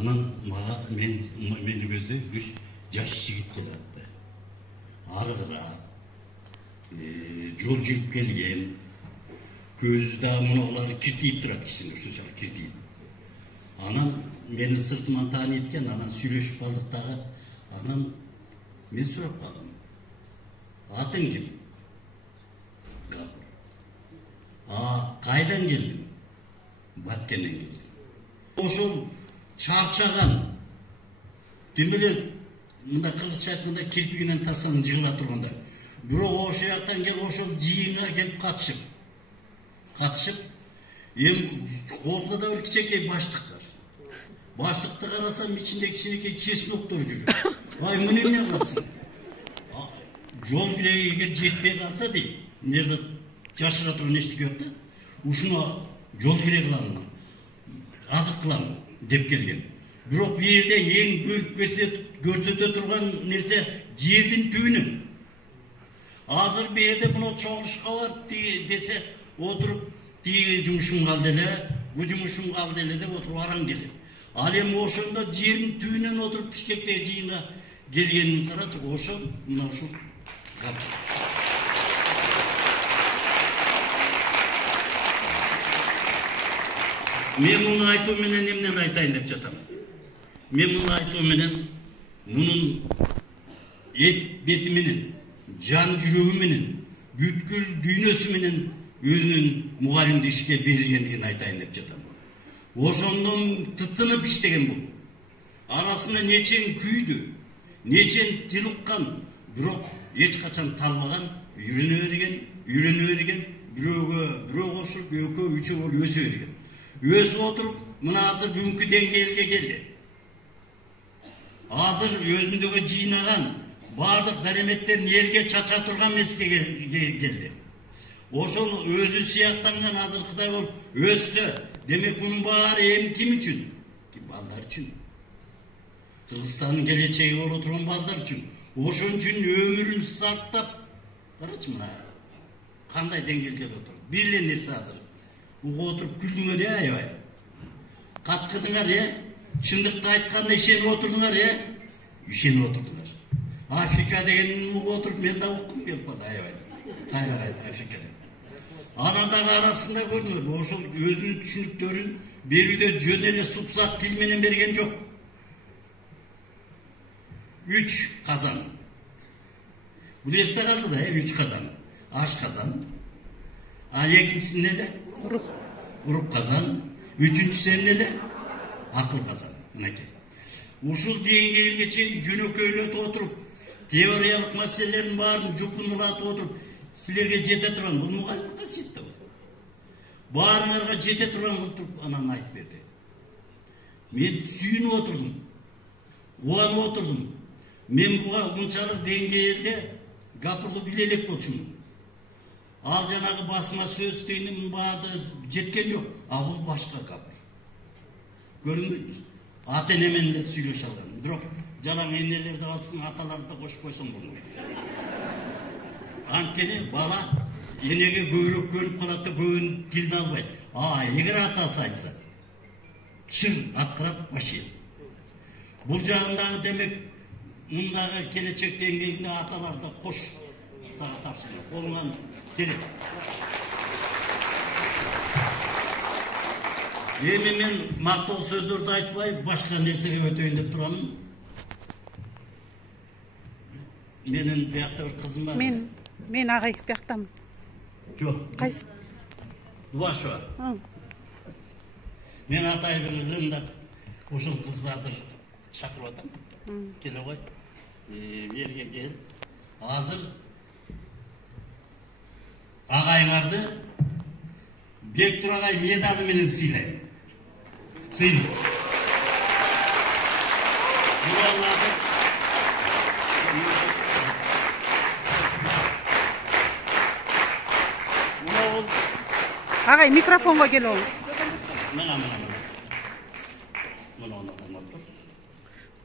Анан мени көздөй бир жаш жигит келатты. Арыгыраак, жол жүрүп келген, көзү да мунулар киртип турат кишини, ушунча киртип. Анан мени сыртыман тааныйт экен, анан сүйлөшүп калдык дагы. Анан мен сурап калдым. Атың ким? Кайдан келдиң? Баткенден келдим. Ошол чарчаган демеле мында кыргызча айтканда кирпигинен тарсанын жыгыла турганда. Бирок ошол жактан келип ошол жыйынга келип катышып, эми колдо да бир кичинекей баштык бар. Баштыкты карасам ичинде кичинекей чесноктор жүрөт. Ай муну эмне кыласың? Жол кирегиге жетпей калса дейт. Мына жашыра турган эчтеке жок да. Ушуну жол кире кылам, азык кылам деп келген. Бирок бу жерде эң көрсөтө турган нерсе жердин түбүнү. Азыр бу жерде мына чогулушка бар десе отуруп тиги жумушум калды эле, бу жумушум калды эле деп отуруп араң келет. Ал эми ошондо жердин түбүнөн отуруп Бишкектеги жыйынга келгенин карачы, ошол мына ушул гап. Мен муну айтуу менен эмнени айтайын деп жатам. Мен муну айтуу менен мунун эт бети менен, жан жүрөгү менен, бүткүл дүйнөсү менен өзүнүн мугалимдик ишке берилгендигин айтайын деп жатам. Ошондон тытынып иштеген бул. Арасында нечен күйдү, нечен тил уккан, бирок эч качан талмаган, үйрөнө берген, бирөө кошулуп, экөө, үчөө болуп өсө берген. Өсүп отуруп, мына азыр бүгүнкү деңгээлге келди. Азыр өзүндөгү жыйнаган бардык дареметтерин элге чача турган мезгилге келди. Ошол өзү сыяктанган азыркыдай болуп өссө, демек бунун баары эми ким үчүн? Балдар үчүн. Кыргызстандын келечеги боло турган балдар үчүн. Ошон үчүн өмүрүн сактап, карачы мына кандай деңгээлге отуруп. Бир эле нерсе азыр. Уга отуруп күлдүңөр аябай. Каткыдыңар чындыкты айтканда ишенип отурдуңар ишенип отурдуңар. Африка деген уга отуруп мен да уккум келип калды аябай. Кайра Африкада. Анан дагы арасында көрдүңөр, ошол өзүнүн түшүнүктөрүн берүүдө жөн эле супсак тил менен берген жок. 3 казан. Бул эсте калды да, 3 казан. Аш казан. А экинчиси эле? Урук казан. Үчүнчүсү эле? Акыл казан. Мынакей. Ушул деңгээлге чейин жөнөкөйлөтүп отуруп, теориялык маселелердин баарын жупунулатып отуруп, силерге жете турган бул мугалим касиетте бул. Баарыңарга жете турган кылып анан айтып берди. Мен сүйүнүп отурдум. Кубанып отурдум. Мен буга мынчалык деңгээлде гапырды биле элек болчумун. Ал жанагы басма сөз тегинин баады жеткен жок. А бул башка гапыр. Көрүнбөйбү? Ата эне менен да сүйлөшө алган. Бирок жалаң энелерди алсын, аталарды кошуп койсоң болмойт. Анткени бала энеге көбүрөөк көнүп калат да көбүн тилди албайт. Эгер атасы айтса, чыр аткарат башыйт. Бул жагындагы демек мындагы келечек деңгээлинде аталарды кош сага тапшырма. Колуңан келет. Эми мен мактоо сөздөрдү айтпай, башка нерсеге өтөйүн деп турамын. Менин биякта бир кызым бар. Мен агай бияктамын. Жок. Кайсы? Дубашева. Мен атай бир ырымдап ошол кыздарды чакырып атам. Келе кой. Берге кел. Азыр агайыңарды Бектур агай медалы менен сыйлайм. Сыйлайм. Агай микрофонго келиңиз. Мына.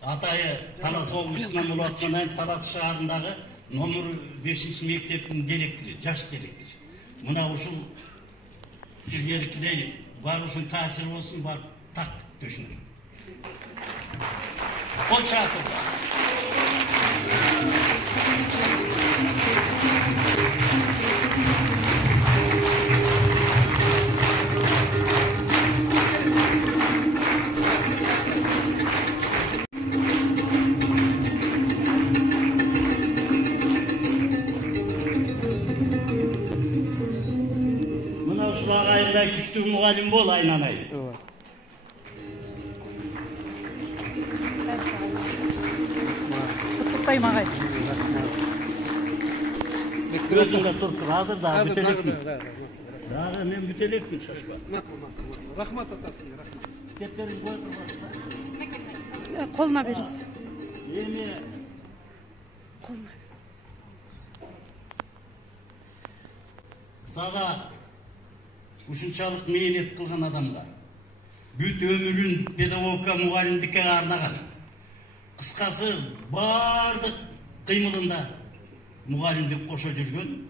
Атайы Талас облусунан болуп аткан Талас шаарындагы номер 5-мектептин директору, жаш директор. Мына ушул илгеркидей бар ушун таасир болсун, бар так төшүнөр. Kol çatırda. Mına uşul agayınday küçtүү mugalim bol aynanay. Құттықтаймын ағай. Өзүңдө туруп тур, азыр дагы бүтөлекмин. Дагы мен бүтөлекмин, шашпа. Рахмат атасы, рахмат. Кеттериң коюп турбасызбы? Қолына беріңіз. Эми Қолына. сага ушунчалык мээнет кылган адамга бүт өмүрүн педагогика мугалимдикке арнаган, кыскасы баардык кыймылында мугалимдик кошо жүргөн,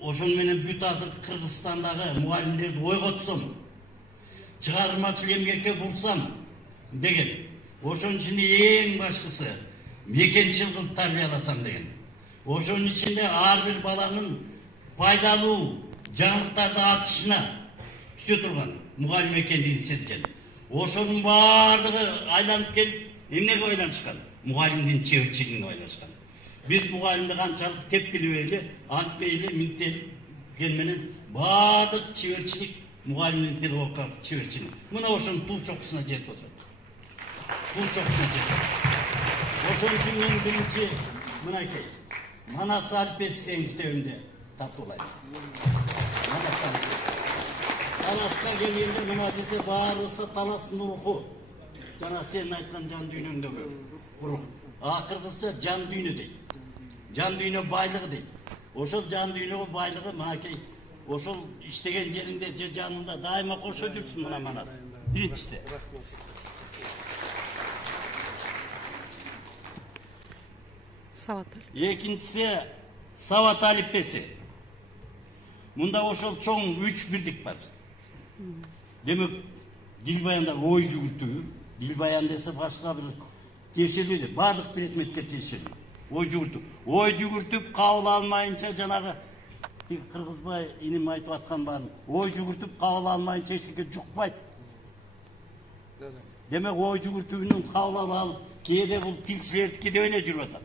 ошону менен бүт азыр Кыргызстандагы мугалимдерди ойготсом, чыгармачыл эмгекке бурсам деген, ошонун ичинде эң башкысы мекенчил кылып тарбияласам деген, ошонун ичинде ар бир баланын пайдалуу жаңылыктарды атышына түшө турган мугалим экендигин сезген. Ошонун баардыгы айланып келип эмнеге ойлонушкан? Мугалимдин чеберчилигине ойлонушкан. Биз мугалимди канчалык тепкилебейли, антпейли, минтелген менен баардык чеберчилик мугалимдин педагогикалык чеберчилиги. Мына ошонун туу чокусуна жетип отурат. Туу чокусуна жетип. Ошон үчүн мен биринчи мынакей Манас алипеси деген китебимди тартуулайм. Таласка келгенде мына бизде баарыбызга таластын руху. Жана сен айткан жан дүйнөңдөгү рух. Кыргызча жан дүйнө дейт. Жан дүйнө байлыгы дейт. Ошол жан дүйнөгө байлыгы мынакей ошол иштеген жеринде же жанында дайыма кошо жүрсүн мына Манас. Биринчиси. Сават. Экинчиси сават алипеси. Мында ошол чоң 3 бирдик бар. Демек, дил баянда ой жүгүртүү, дил баян десе башка бир тиешелүү, бардык предметке тиешелүү. Ой жүгүртүү. Ой жүгүртүп кабыл алмайынча жанагы Кыргызбай иним айтып аткан барын, ой жүгүртүп кабыл алмайынча эчтеке жукпайт. Демек, ой жүгүртүүнүн кабыл алып, кээде бул тилчилердики деп эле жүрүп атат.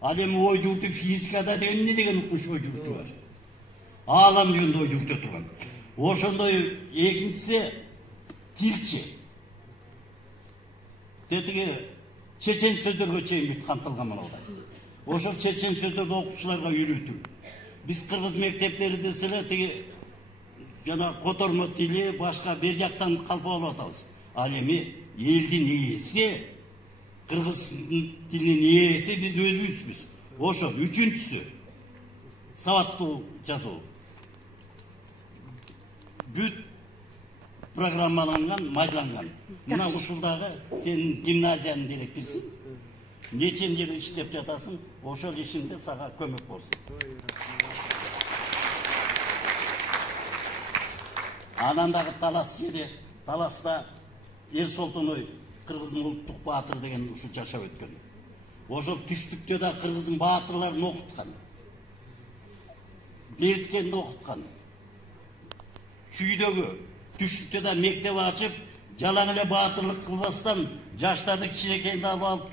Ал эми ой жүгүртүү физикада деген эмне деген укмуш ой жүгүртүү бар. Алам жүгүндө ой жүгүртө турган. Ошондой экинчиси тилчи. Тетиги чечен сөздөргө чейин бүт камтылган мынада. Ошол чечен сөздөрдү окуучуларга үйрөтүү. Биз кыргыз мектептери десе эле тиги жана котормо тили башка бер жактан калп алып атабыз. Ал эми элдин ээси, кыргыз тилинин ээси биз өзүбүзбүз. Ошол үчүнчүсү сабаттуу жазуу. Бүт программаланган, майдаланган. Мына ушулдагы сенин гимназиянын директорусуң. Нечен жер иштеп жатасың, ошол ишиңде сага көмөк болсун. Анан дагы Талас жери, Таласта Эр Солтоной Кыргыздын улуттук баатыр деген ушул жашап өткөн. Ошол түштүктө да кыргыздын баатырларын окуткан. Берткенди окуткан. Чүйдөгү түштүктө да мектеп ачып, жалаң эле баатырлык кылбастан жаштарды кичинекейинде алып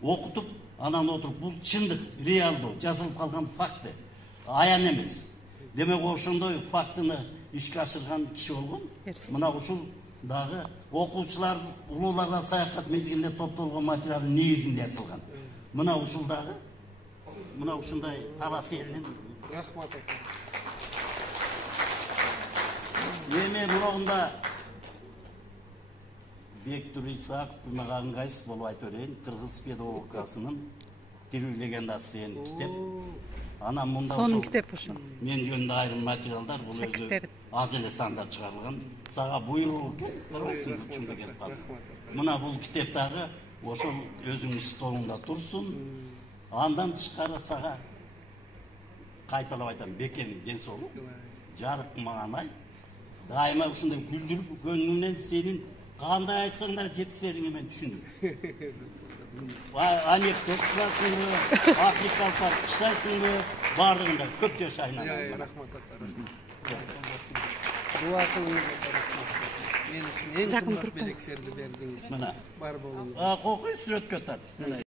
окутуп, анан отуруп. Бул чындык, реалдуу, жазылып калган факты. Аян эмес. Демек ошондой фактыны ишке ашырган киши болгон. Мына ушул дагы окуучулар улууларга саякат мезгилинде топтолгон материалдын негизинде жазылган. Мына ушул дагы мына ушундай Талас элинин Рахмат. эми мурогунда Бектур Исааков мага ыңгайсыз болуп айтып берейин, кыргыз педагогикасынын тирүү легендасы деген китеп. Анан мында Сонун китеп ушул. Мен жөнүндө айрым материалдар бул өзү аз эле санда чыгарылган. Сага буйругу кыргызсың үчүн келип калды. Мына бул китеп дагы ошол өзүңүн столуңда турсун. Андан тышкары сага кайталап айтам, бекем ден соолук, жарык маанай. Дайыма ушундай күлдүрүп, көңүлүнөн сенин кандай айтсаң да жеткизериңе мен түшүндүм. анекдот қыласың ба, африкалықтар қыштайсың ба, барлығында көп жаш айналып. Рахмат ата, рахмат. Дуа қылыңыз ата, рахмат. Мен үшін ең Жақын қымбат тұрып белектерді бердіңіз. Мына. Бар болыңыз. Қоқи суретке тарт.